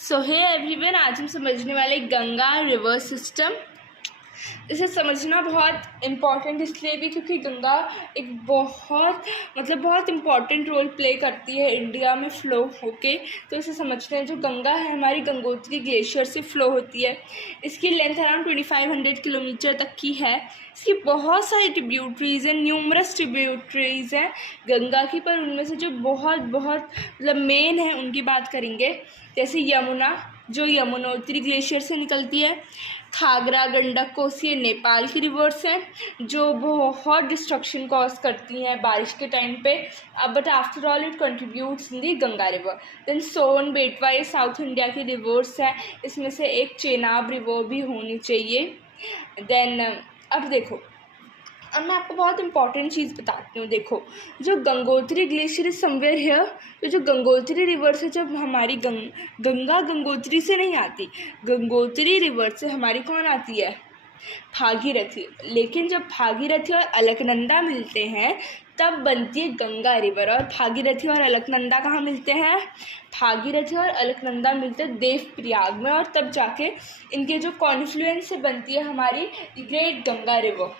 सो hey everyone, आज हम समझने वाले गंगा रिवर सिस्टम। इसे समझना बहुत इम्पॉर्टेंट इसलिए भी क्योंकि गंगा एक बहुत इम्पॉर्टेंट रोल प्ले करती है इंडिया में फ़्लो होके। तो इसे समझते हैं। जो गंगा है हमारी गंगोत्री ग्लेशियर से फ़्लो होती है। इसकी लेंथ अराउंड 2500 किलोमीटर तक की है। इसकी बहुत सारी ट्रिब्यूटरीज़ हैं, न्यूमरस ट्रिब्यूटरीज़ हैं गंगा की, पर उनमें से जो बहुत मेन है उनकी बात करेंगे। जैसे यमुना, जो यमुनोत्री ग्लेशियर से निकलती है। घाघरा, गंडक, कोसी ये नेपाल की रिवर्स हैं जो बहुत डिस्ट्रक्शन कॉज करती हैं बारिश के टाइम पे। But after all it contributes in the Ganga river. Then Son, Betwa ये साउथ इंडिया की रिवर्स हैं। इसमें से एक चेनाब रिवर भी होनी चाहिए। देन अब देखो, अब मैं आपको बहुत इंपॉर्टेंट चीज़ बताती हूँ। देखो, जो Gangotri glacier is somewhere here. तो जो गंगोत्री रिवर से जब हमारी गंगा गंगोत्री से नहीं आती, गंगोत्री रिवर से हमारी कौन आती है? भागीरथी। लेकिन जब भागीरथी और अलकनंदा मिलते हैं तब बनती है गंगा रिवर। और भागीरथी और अलकनंदा कहाँ मिलते हैं? भागीरथी और अलकनंदा मिलते हैं देवप्रयाग में, और तब जाके इनके जो कॉन्फ्लुएंस से बनती है हमारी ग्रेट गंगा रिवर।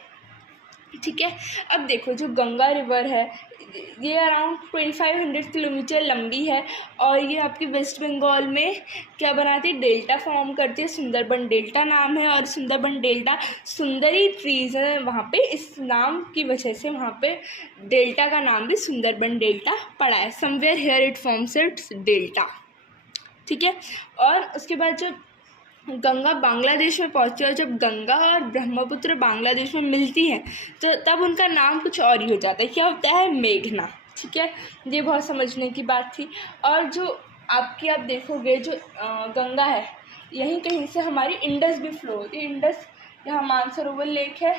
ठीक है। अब देखो, जो गंगा रिवर है ये अराउंड 2500 किलोमीटर लंबी है, और ये आपकी वेस्ट बंगाल में क्या बनाती है? डेल्टा फॉर्म करती है। सुंदरबन डेल्टा नाम है, और सुंदरबन डेल्टा सुंदरी ट्रीज है वहाँ पे। इस नाम की वजह से वहाँ पे डेल्टा का नाम भी सुंदरबन डेल्टा पड़ा है। Somewhere here it forms it's delta. ठीक है। और उसके बाद जब गंगा बांग्लादेश में पहुंची, और जब गंगा और ब्रह्मपुत्र बांग्लादेश में मिलती हैं तो तब उनका नाम कुछ और ही हो जाता है। क्या होता है? मेघना। ठीक है, ये बहुत समझने की बात थी। और जो आप देखोगे, जो गंगा है यहीं कहीं से हमारी इंडस भी फ्लो होती है। इंडस यहाँ मानसरोवर लेक है,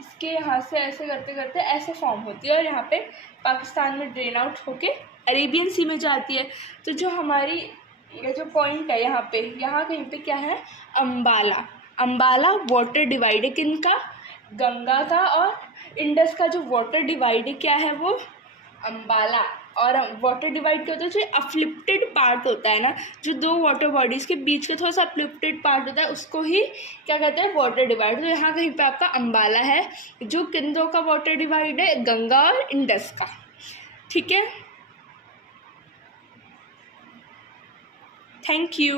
इसके यहाँ से ऐसे करते करते ऐसे फॉर्म होती है, और यहाँ पे पाकिस्तान में ड्रेन आउट होके अरेबियन सी में जाती है। तो जो हमारी ये जो पॉइंट है यहाँ कहीं पे क्या है? अम्बाला वाटर डिवाइड है किनका? गंगा का। और इंडस का जो वाटर डिवाइड है क्या है? वो अम्बाला। और वाटर डिवाइड क्या होता है? जो अफ्लिप्टेड पार्ट होता है ना, जो दो वाटर बॉडीज़ के बीच का थोड़ा सा अफ्लिप्टेड पार्ट होता है, उसको ही क्या कहते हैं? Water divide. तो यहाँ कहीं पे आपका अम्बाला है, जो किन दो का वाटर डिवाइड है? गंगा और इंडस का। ठीक है, थैंक यू।